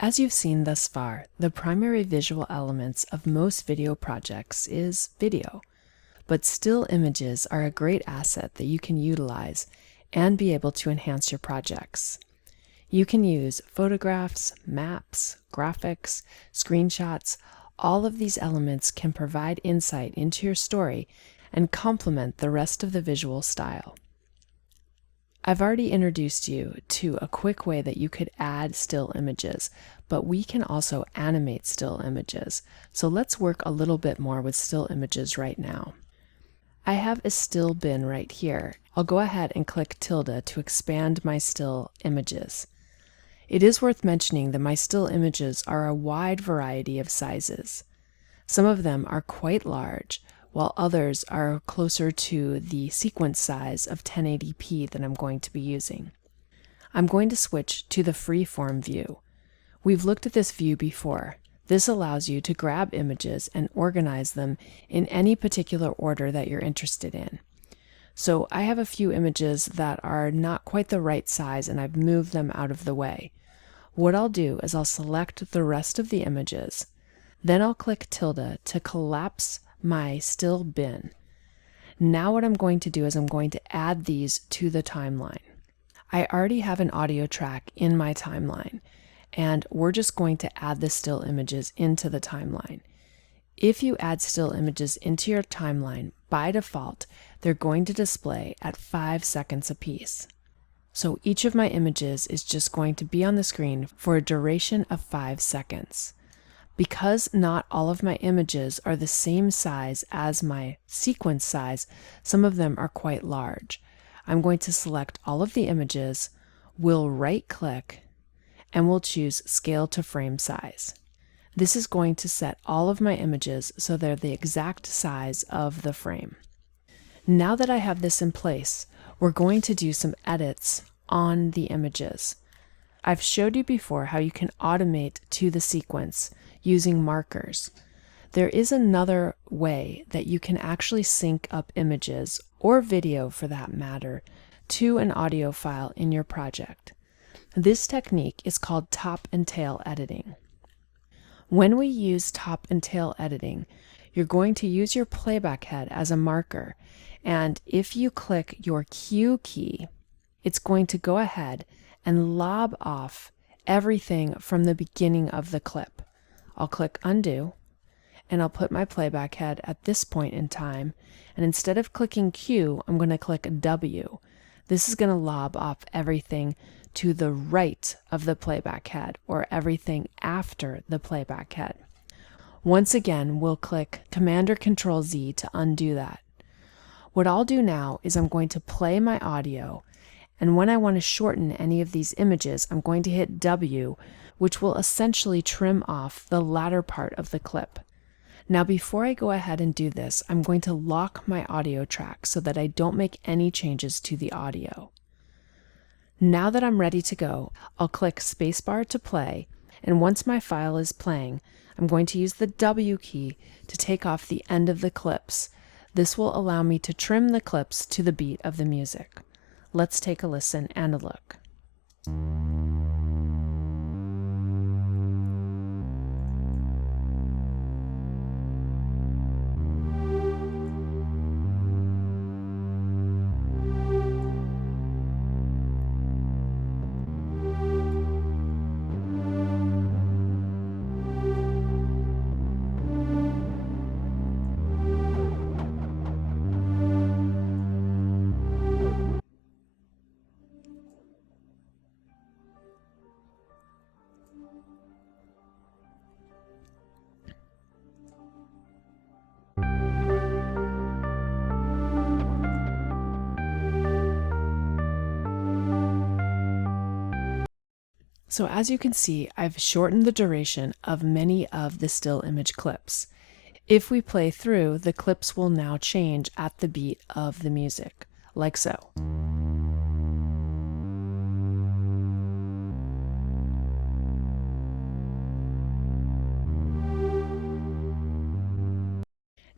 As you've seen thus far, the primary visual elements of most video projects is video, but still images are a great asset that you can utilize and be able to enhance your projects. You can use photographs, maps, graphics, screenshots. All of these elements can provide insight into your story and complement the rest of the visual style. I've already introduced you to a quick way that you could add still images, but we can also animate still images. So let's work a little bit more with still images right now. I have a still bin right here. I'll go ahead and click tilde to expand my still images. It is worth mentioning that my still images are a wide variety of sizes. Some of them are quite large, while others are closer to the sequence size of 1080p that I'm going to be using. I'm going to switch to the freeform view. We've looked at this view before. This allows you to grab images and organize them in any particular order that you're interested in. So I have a few images that are not quite the right size and I've moved them out of the way. What I'll do is I'll select the rest of the images. Then I'll click tilde to collapse my still bin. Now what I'm going to do is I'm going to add these to the timeline. I already have an audio track in my timeline, and we're just going to add the still images into the timeline. If you add still images into your timeline, by default, they're going to display at 5 seconds apiece. So each of my images is just going to be on the screen for a duration of 5 seconds. Because not all of my images are the same size as my sequence size, some of them are quite large. I'm going to select all of the images, we'll right-click, and we'll choose Scale to Frame Size. This is going to set all of my images so they're the exact size of the frame. Now that I have this in place, we're going to do some edits on the images. I've showed you before how you can automate to the sequence using markers. There is another way that you can actually sync up images, or video for that matter, to an audio file in your project. This technique is called top and tail editing. When we use top and tail editing, you're going to use your playback head as a marker, and if you click your Q key, it's going to go ahead and lob off everything from the beginning of the clip. I'll click undo, and I'll put my playback head at this point in time, and instead of clicking Q, I'm going to click W. This is going to lob off everything to the right of the playback head, or everything after the playback head. Once again, we'll click Command or Control Z to undo that. What I'll do now is I'm going to play my audio, and when I want to shorten any of these images, I'm going to hit W, which will essentially trim off the latter part of the clip. Now before I go ahead and do this, I'm going to lock my audio track so that I don't make any changes to the audio. Now that I'm ready to go, I'll click spacebar to play, and once my file is playing, I'm going to use the W key to take off the end of the clips. This will allow me to trim the clips to the beat of the music. Let's take a listen and a look. So as you can see, I've shortened the duration of many of the still image clips. If we play through, the clips will now change at the beat of the music, like so.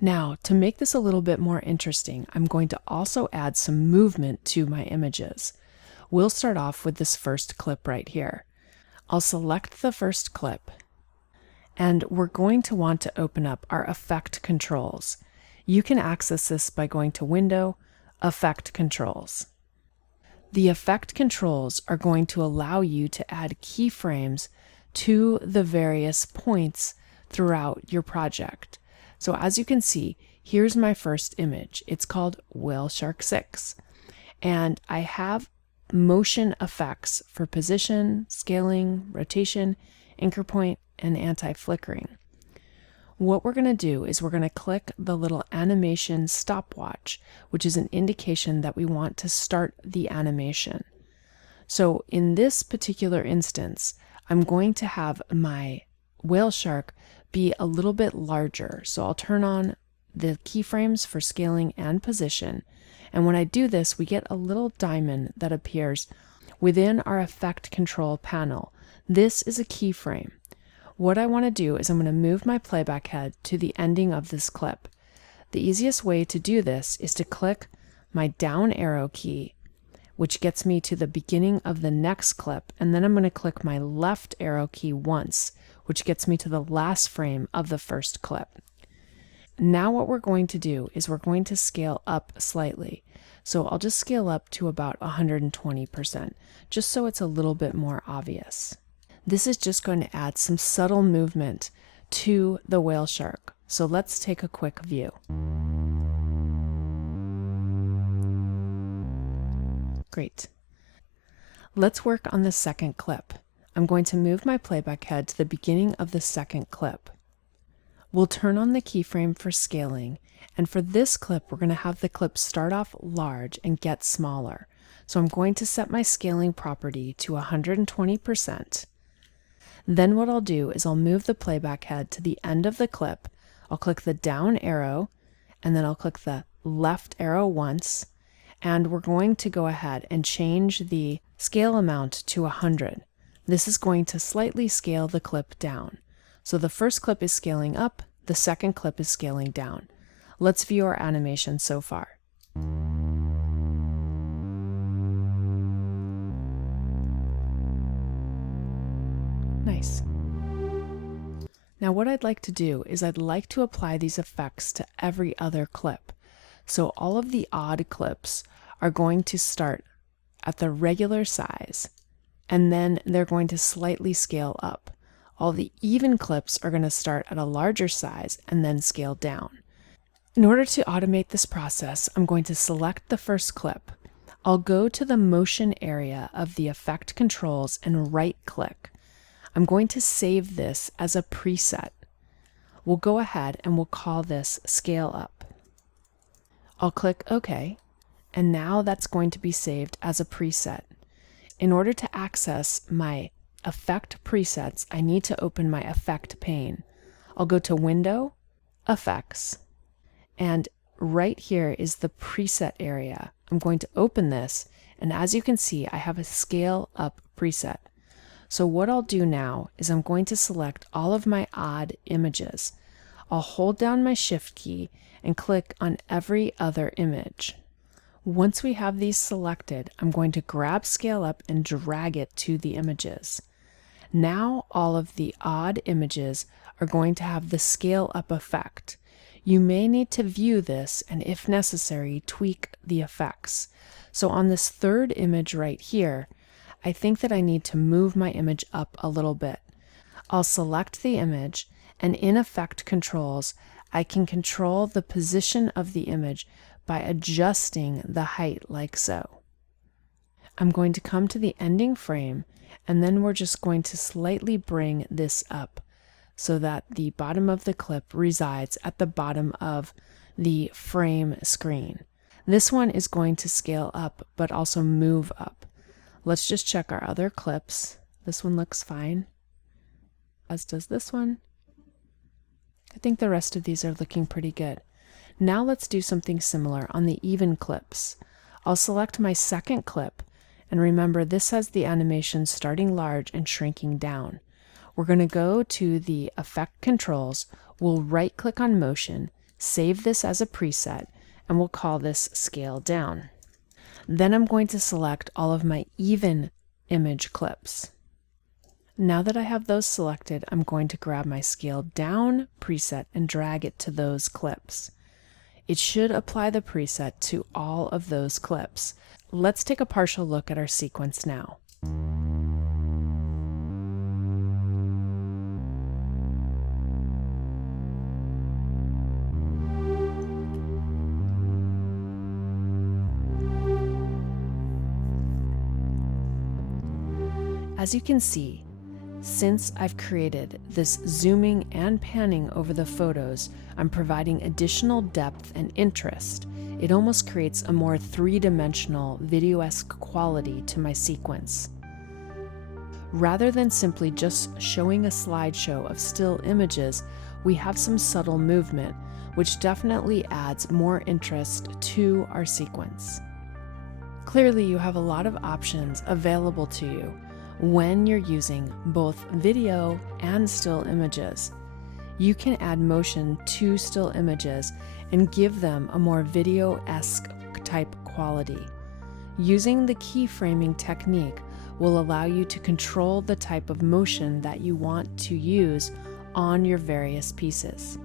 Now, to make this a little bit more interesting, I'm going to also add some movement to my images. We'll start off with this first clip right here. I'll select the first clip, and we're going to want to open up our effect controls. You can access this by going to Window, Effect Controls. The effect controls are going to allow you to add keyframes to the various points throughout your project. So as you can see, here's my first image. It's called Whale Shark 6. And I have motion effects for position, scaling, rotation, anchor point, and anti-flickering. What we're going to do is we're going to click the little animation stopwatch, which is an indication that we want to start the animation. So in this particular instance, I'm going to have my whale shark be a little bit larger. So I'll turn on the keyframes for scaling and position. And when I do this, we get a little diamond that appears within our effect control panel. This is a keyframe. What I want to do is I'm going to move my playback head to the ending of this clip. The easiest way to do this is to click my down arrow key, which gets me to the beginning of the next clip, and then I'm going to click my left arrow key once, which gets me to the last frame of the first clip. Now what we're going to do is we're going to scale up slightly. So I'll just scale up to about 120%, just so it's a little bit more obvious. This is just going to add some subtle movement to the whale shark. So let's take a quick view. Great. Let's work on the second clip. I'm going to move my playback head to the beginning of the second clip. We'll turn on the keyframe for scaling, and for this clip, we're going to have the clip start off large and get smaller. So I'm going to set my scaling property to 120%. Then what I'll do is I'll move the playback head to the end of the clip. I'll click the down arrow, and then I'll click the left arrow once, and we're going to go ahead and change the scale amount to 100. This is going to slightly scale the clip down. So the first clip is scaling up, the second clip is scaling down. Let's view our animation so far. Nice. Now what I'd like to do is I'd like to apply these effects to every other clip. So all of the odd clips are going to start at the regular size, and then they're going to slightly scale up. All the even clips are going to start at a larger size and then scale down. In order to automate this process, I'm going to select the first clip. I'll go to the motion area of the effect controls and right-click. I'm going to save this as a preset. We'll go ahead and we'll call this Scale Up. I'll click OK, and now that's going to be saved as a preset. In order to access my effect presets, I need to open my effect pane. I'll go to Window, Effects, and right here is the preset area. I'm going to open this, and as you can see, I have a Scale Up preset. So what I'll do now is I'm going to select all of my odd images. I'll hold down my Shift key and click on every other image. Once we have these selected, I'm going to grab Scale Up and drag it to the images. Now all of the odd images are going to have the Scale Up effect. You may need to view this and, if necessary, tweak the effects. So on this third image right here, I think that I need to move my image up a little bit. I'll select the image, and in Effect Controls, I can control the position of the image by adjusting the height like so. I'm going to come to the ending frame, and then we're just going to slightly bring this up so that the bottom of the clip resides at the bottom of the frame screen. This one is going to scale up but also move up. Let's just check our other clips. This one looks fine, as does this one. I think the rest of these are looking pretty good. Now let's do something similar on the even clips. I'll select my second clip, and remember this has the animation starting large and shrinking down. We're going to go to the Effect Controls, we'll right-click on Motion, save this as a preset, and we'll call this Scale Down. Then I'm going to select all of my even image clips. Now that I have those selected, I'm going to grab my scale down preset and drag it to those clips. It should apply the preset to all of those clips. Let's take a partial look at our sequence now. As you can see, since I've created this zooming and panning over the photos, I'm providing additional depth and interest. It almost creates a more three-dimensional, video-esque quality to my sequence. Rather than simply just showing a slideshow of still images, we have some subtle movement, which definitely adds more interest to our sequence. Clearly, you have a lot of options available to you when you're using both video and still images. You can add motion to still images and give them a more video-esque type quality. Using the keyframing technique will allow you to control the type of motion that you want to use on your various pieces.